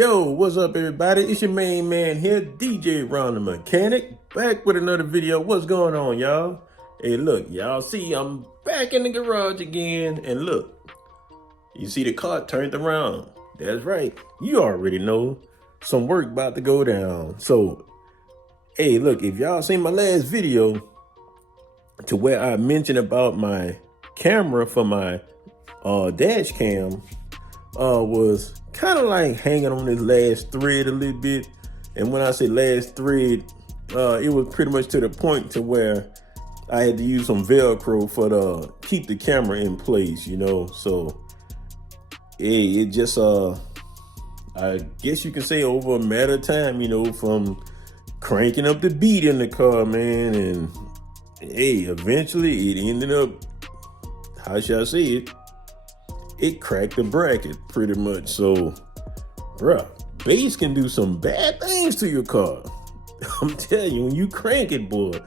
Yo, what's up everybody? It's your main man here, DJ Ron the Mechanic, back with another video. What's going on, y'all? Hey, look, y'all see I'm back in the garage again, and look, you see the car turned around. That's right, you already know some work about to go down. So, hey, look, if y'all seen my last video to where I mentioned about my camera for my dash cam, was kind of like hanging on this last thread a little bit. And when I say last thread, it was pretty much to the point to where I had to use some Velcro for the keep the camera in place, you know. So it just I guess you can say over a matter of time, you know, from cranking up the beat in the car, man, and hey, eventually it ended up, how shall I say it? It cracked the bracket pretty much. So, bruh, bass can do some bad things to your car. I'm telling you, when you crank it, boy,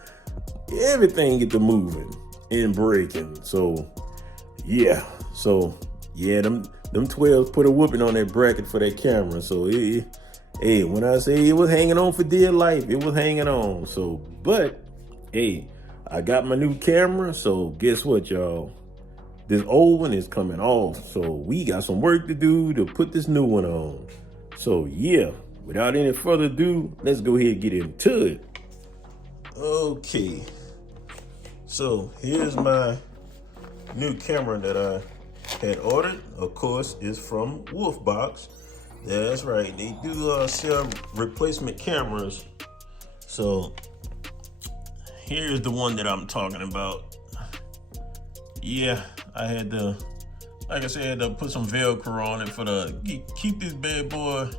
everything get to moving and breaking. So, yeah. Them 12s put a whooping on that bracket for that camera. So, hey, when I say it was hanging on for dear life, it was hanging on. So, but, hey, I got my new camera. So, guess what, y'all? This old one is coming off, so we got some work to do to put this new one on. So yeah, without any further ado, let's go ahead and get into it. Okay, so here's my new camera that I had ordered. Of course, it's from Wolfbox. That's right, they do sell replacement cameras. So here's the one that I'm talking about. Yeah, I had to, like I said, I had to put some Velcro on it for the keep this bad boy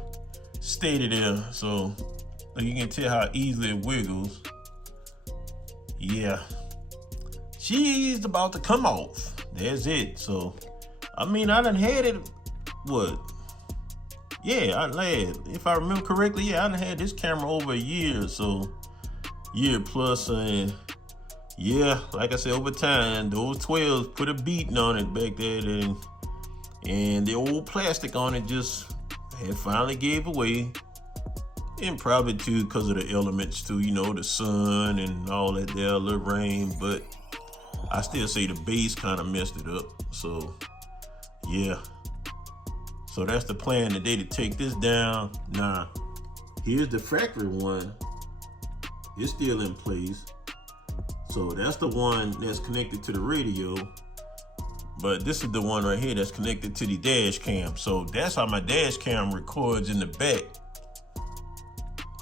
steady there. So you can tell how easily it wiggles. Yeah, she's about to come off. That's it. So, I mean, I done had it, what? Yeah, if I remember correctly, yeah, I done had this camera over a year, so year plus, and yeah, like I said, over time, those 12s put a beating on it back there, and the old plastic on it just had finally gave away. And probably too because of the elements too, you know, the sun and all that there, a little rain, but I still say the base kind of messed it up. So yeah, so that's the plan today, to take this down. Now, here's the factory one. It's still in place. So that's the one that's connected to the radio, but this is the one right here that's connected to the dash cam. So that's how my dash cam records in the back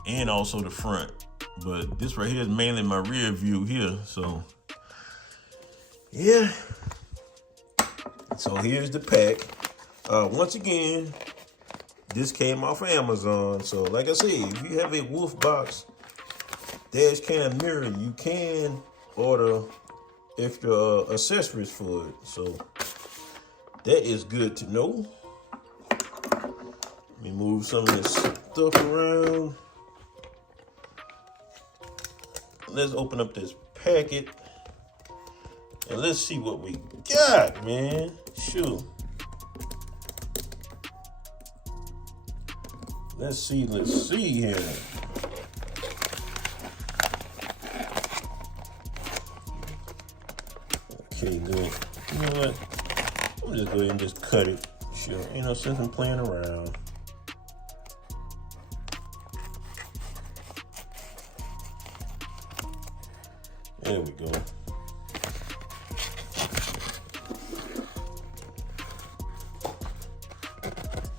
and also the front. But this right here is mainly my rear view here. So yeah, so here's the pack. Once again, this came off of Amazon. So like I said, if you have a Wolfbox dash cam mirror, you can order extra accessories for it. So that is good to know. Let me move some of this stuff around. Let's open up this packet and let's see what we got, man. Shoot. Let's see here. Okay, good. You know what? I'm just go ahead and just cut it. Sure. You know, since I'm playing around. There we go.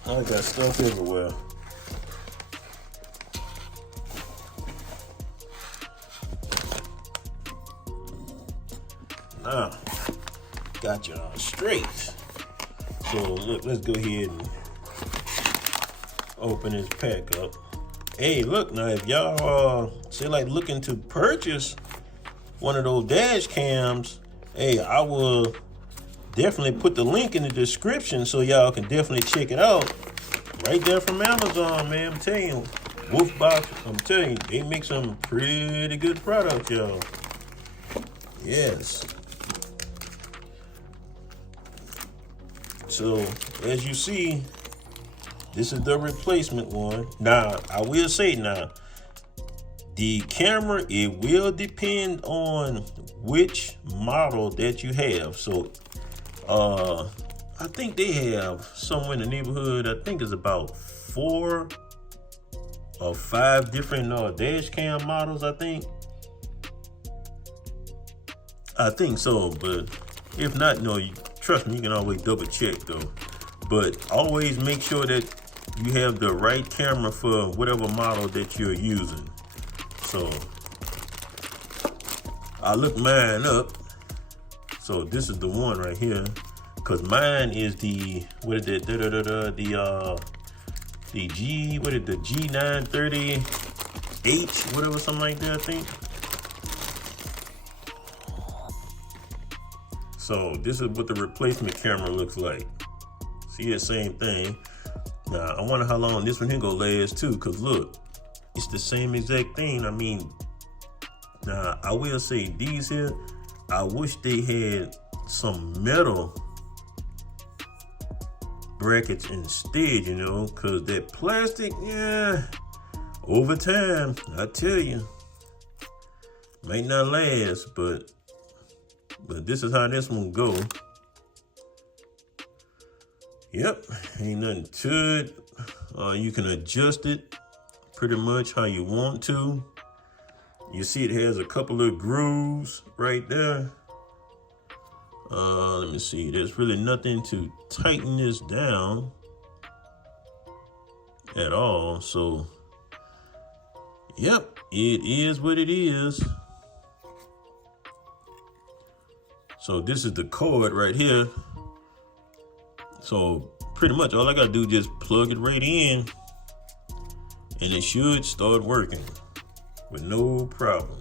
I got stuff everywhere. Now, got y'all straight. So look, let's go ahead and open this pack up. Hey, look, now if y'all say like looking to purchase one of those dash cams, hey, I will definitely put the link in the description so y'all can definitely check it out. Right there from Amazon, man. I'm telling you, Wolfbox, I'm telling you, they make some pretty good products, y'all. Yes. So as you see, This is the replacement one. Now, I will say now, the camera, it will depend on which model that you have. So, I think they have somewhere in the neighborhood, I think it's about 4 or 5 different dash cam models, I think so, but if not, no, trust me, you can always double check though. But always make sure that you have the right camera for whatever model that you're using. So I looked mine up. So this is the one right here, because mine is the, what is it, the G930H, whatever, something like that, I think. So this is what the replacement camera looks like. See the same thing. Now I wonder how long this one here gonna last too, cause look, it's the same exact thing. I mean, now I will say these here, I wish they had some metal brackets instead, you know, cause that plastic, yeah, over time, I tell you, might not last, but this is how this one go. Yep, ain't nothing to it. You can adjust it pretty much how you want to. You see it has a couple of grooves right there. Let me see, there's really nothing to tighten this down at all. So, yep, it is what it is. So this is the cord right here. So pretty much all I gotta do is just plug it right in and it should start working with no problem.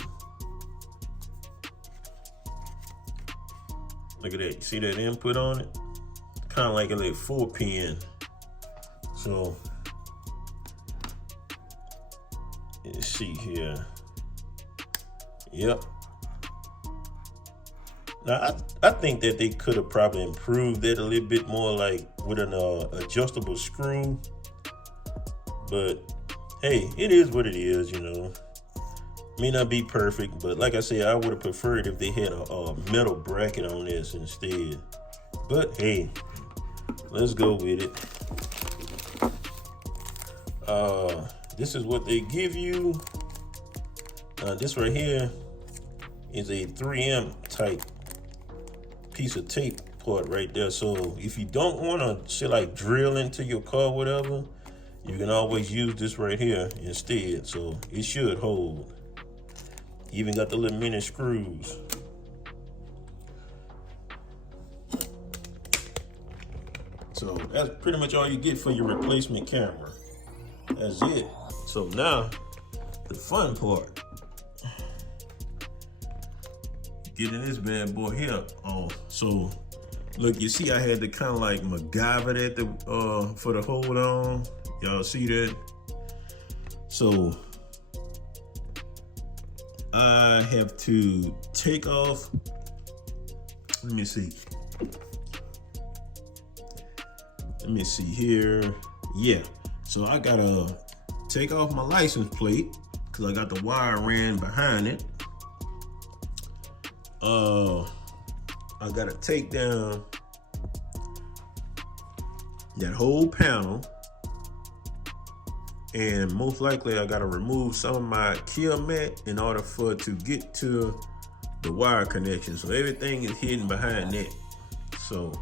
Look at that, you see that input on it? Kind of like a little 4-pin. So let's see here. Yep. Now, I think that they could have probably improved it a little bit more, like with an adjustable screw. But hey, it is what it is, you know. May not be perfect, but like I said, I would have preferred if they had a metal bracket on this instead. But hey, let's go with it. This is what they give you. This right here is a 3M type piece of tape part right there. So if you don't want to say like drill into your car, whatever, you can always use this right here instead. So it should hold. Even got the little mini screws. So that's pretty much all you get for your replacement camera. That's it. So now the fun part. Getting this bad boy here on. So look, you see I had to kind of like MacGyver that for the hold on. Y'all see that? So I have to take off, let me see here. Yeah, so I gotta take off my license plate because I got the wire ran behind it. I gotta take down that whole panel, and most likely I gotta remove some of my kill mat in order for it to get to the wire connection. So everything is hidden behind that. So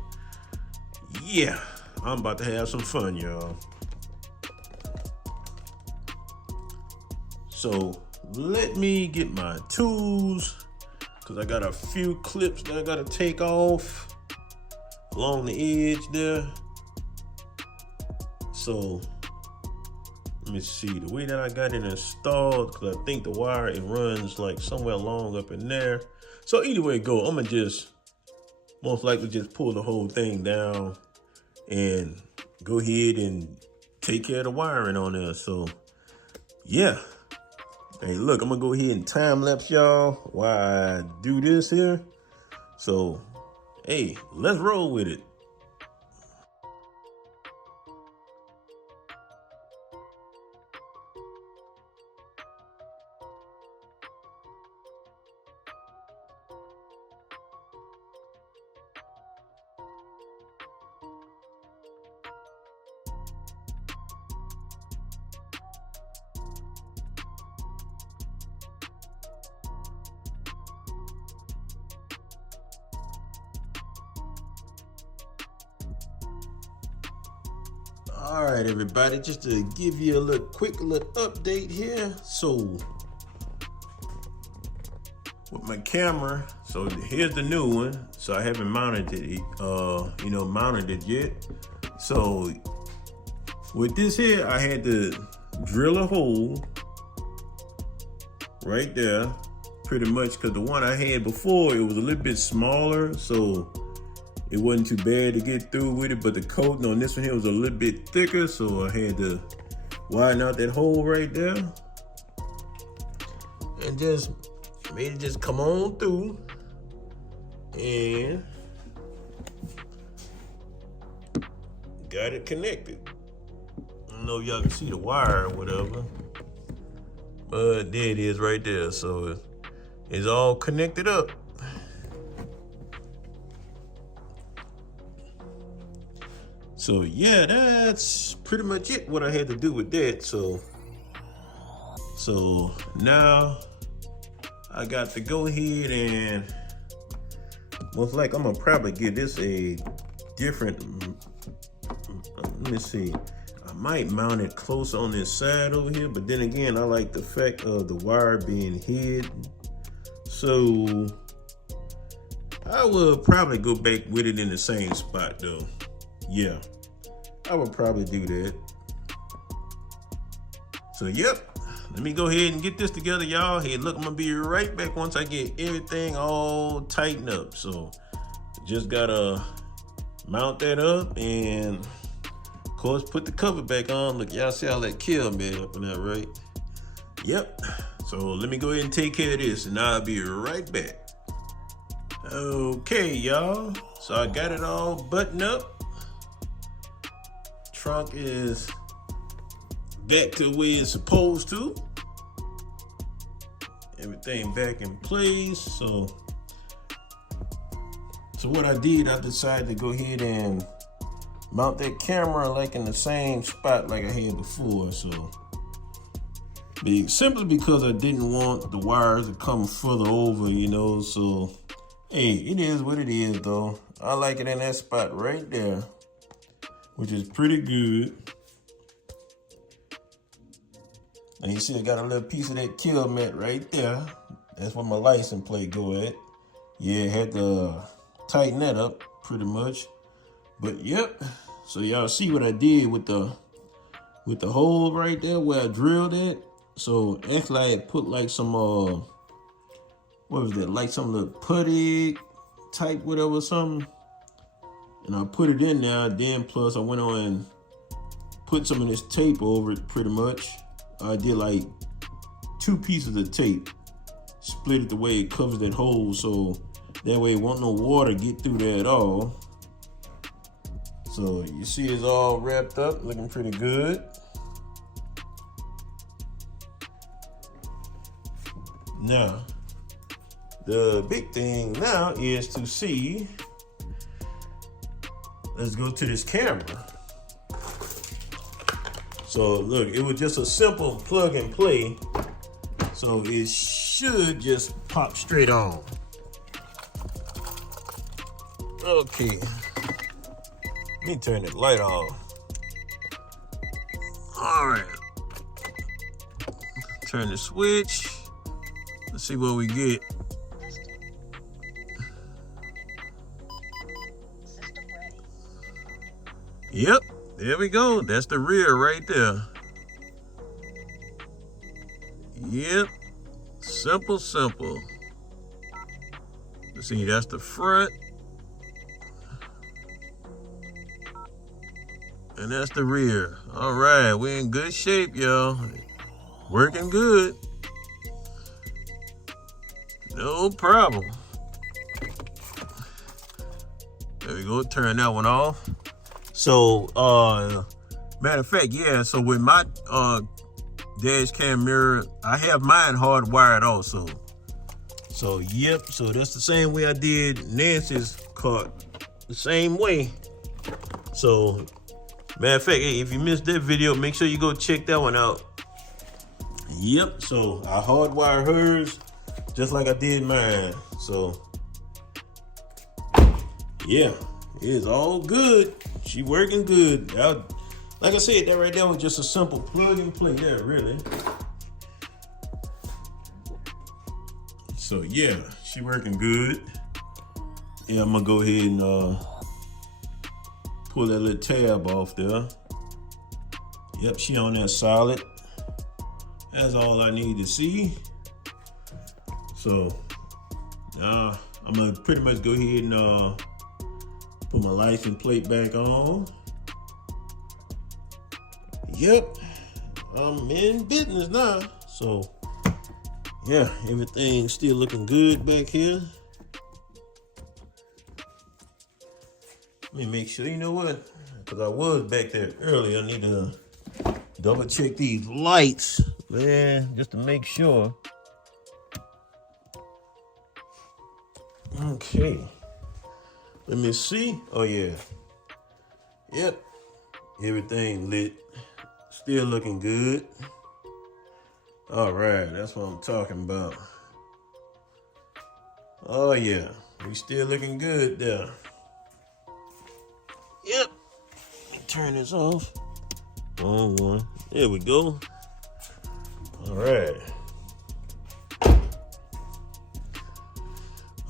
yeah, I'm about to have some fun, y'all. So let me get my tools, because I got a few clips that I gotta take off along the edge there. So let me see, the way that I got it installed, because I think the wire, it runs like somewhere along up in there. So either way it go, I'm gonna just most likely just pull the whole thing down and go ahead and take care of the wiring on there. So yeah. Hey, look, I'm gonna go ahead and time lapse y'all while I do this here. So, hey, let's roll with it. All right, everybody, just to give you a quick little update here. So with my camera, so here's the new one. So I haven't mounted it, mounted it yet. So with this here, I had to drill a hole right there, pretty much, because the one I had before, it was a little bit smaller, so it wasn't too bad to get through with it, but the coating on this one here was a little bit thicker, so I had to widen out that hole right there. And just made it just come on through. And got it connected. I don't know if y'all can see the wire or whatever, but there it is right there. So it's all connected up. So yeah, that's pretty much it, what I had to do with that. So now I got to go ahead and most likely I'm gonna probably give this a different, let me see, I might mount it close on this side over here, but then again, I like the fact of the wire being hid. So I will probably go back with it in the same spot though. Yeah, I would probably do that. So yep, let me go ahead and get this together, y'all. Hey, look, I'm gonna be right back once I get everything all tightened up. So just gotta mount that up and of course put the cover back on. Look, y'all see all that kill made up in there, right? Yep. So let me go ahead and take care of this and I'll be right back. Okay, y'all. So I got it all buttoned up. Trunk is back to where it's supposed to. Everything back in place. So what I did, I decided to go ahead and mount that camera like in the same spot like I had before. So simply because I didn't want the wires to come further over, so hey, it is what it is though. I like it in that spot right there, which is pretty good. And you see I got a little piece of that kill mat right there. That's where my license plate go at. Yeah, had to tighten that up pretty much. But yep, so y'all see what I did with the hole right there where I drilled it. So actually I had put like some what was that, like some little putty type whatever something, and I put it in there. Then plus I went on and put some of this tape over it pretty much. I did like 2 pieces of tape, split it the way it covers that hole, so that way it won't no water get through there at all. So you see it's all wrapped up, looking pretty good. Now, the big thing now is to see, let's go to this camera. So look, it was just a simple plug and play. So it should just pop straight on. Okay, let me turn the light off. All right, turn the switch. Let's see what we get. Yep, there we go. That's the rear right there. Yep, simple. Let's see, that's the front. And that's the rear. All right, we're in good shape, y'all. Working good. No problem. There we go, turn that one off. So, matter of fact, yeah, so with my dash cam mirror, I have mine hardwired also. So, yep, so that's the same way I did Nancy's car, the same way. So, matter of fact, hey, if you missed that video, make sure you go check that one out. Yep, so I hardwired hers just like I did mine. So, yeah, it's all good. She working good. like I said, that right there was just a simple plug and play there, really. So yeah, she working good. Yeah, I'm gonna go ahead and pull that little tab off there. Yep, she on there solid. That's all I need to see. So now I'm gonna pretty much go ahead and put my license plate back on. Yep, I'm in business now. So yeah, everything's still looking good back here. Let me make sure, you know what? Because I was back there earlier. I need to double check these lights, man, just to make sure. Okay. Let me see. Oh yeah. Yep. Everything lit. Still looking good. All right, that's what I'm talking about. Oh yeah, we still looking good there. Yep. Let me turn this off. Wrong one. There we go. All right.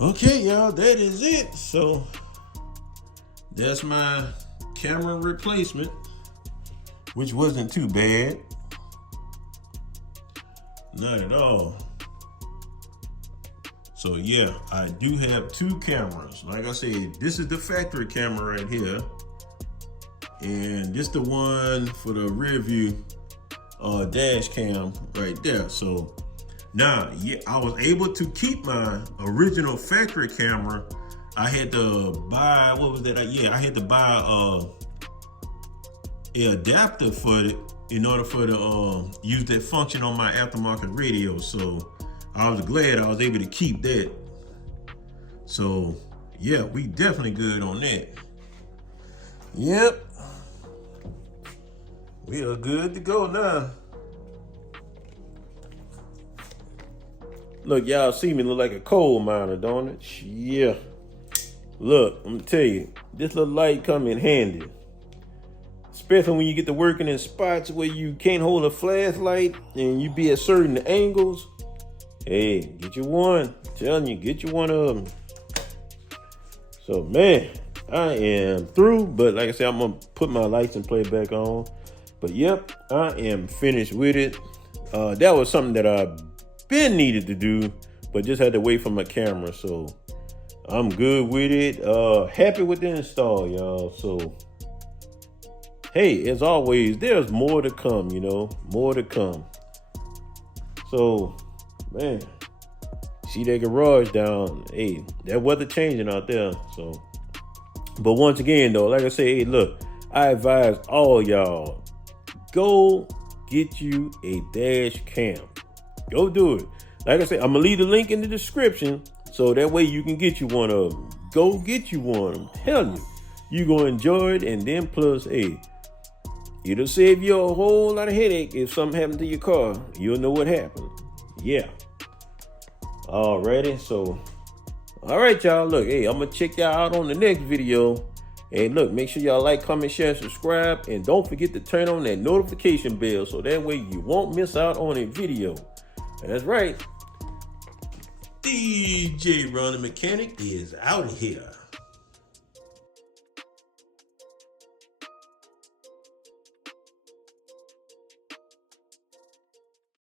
Okay, y'all, that is it. So that's my camera replacement, which wasn't too bad. Not at all. So yeah, I do have two cameras. Like I said, this is the factory camera right here. And this the one for the Rearview dash cam right there. So now, yeah, I was able to keep my original factory camera. I had to buy, what was that? Yeah, I had to buy an adapter for it in order for to use that function on my aftermarket radio. So I was glad I was able to keep that. So yeah, we definitely good on that. Yep. We are good to go now. Look, y'all see me look like a coal miner, don't it? Yeah. Look, I'm gonna tell you, this little light come in handy. Especially when you get to working in spots where you can't hold a flashlight and you be at certain angles. Hey, get you one. I'm telling you, get you one of them. So man, I am through, but like I said, I'm gonna put my license plate back on. But yep, I am finished with it. That was something that I've been needed to do, but just had to wait for my camera. So I'm good with it. Happy with the install, y'all. So hey, as always, there's more to come, you know, more to come. So man, see that garage down. Hey, that weather changing out there. So, but once again though, like I say, hey, look, I advise all y'all, go get you a dash cam. Go do it. Like I said, I'm gonna leave the link in the description so that way you can get you one of them. Go get you one. I'm telling you, you're gonna enjoy it. And then plus, hey, it'll save you a whole lot of headache if something happened to your car. You'll know what happened. Yeah. Alrighty, so all right, y'all. Look, hey, I'm gonna check y'all out on the next video. And look, make sure y'all like, comment, share, subscribe, and don't forget to turn on that notification bell so that way you won't miss out on a video. That's right. DJ Ron the Mechanic is out of here.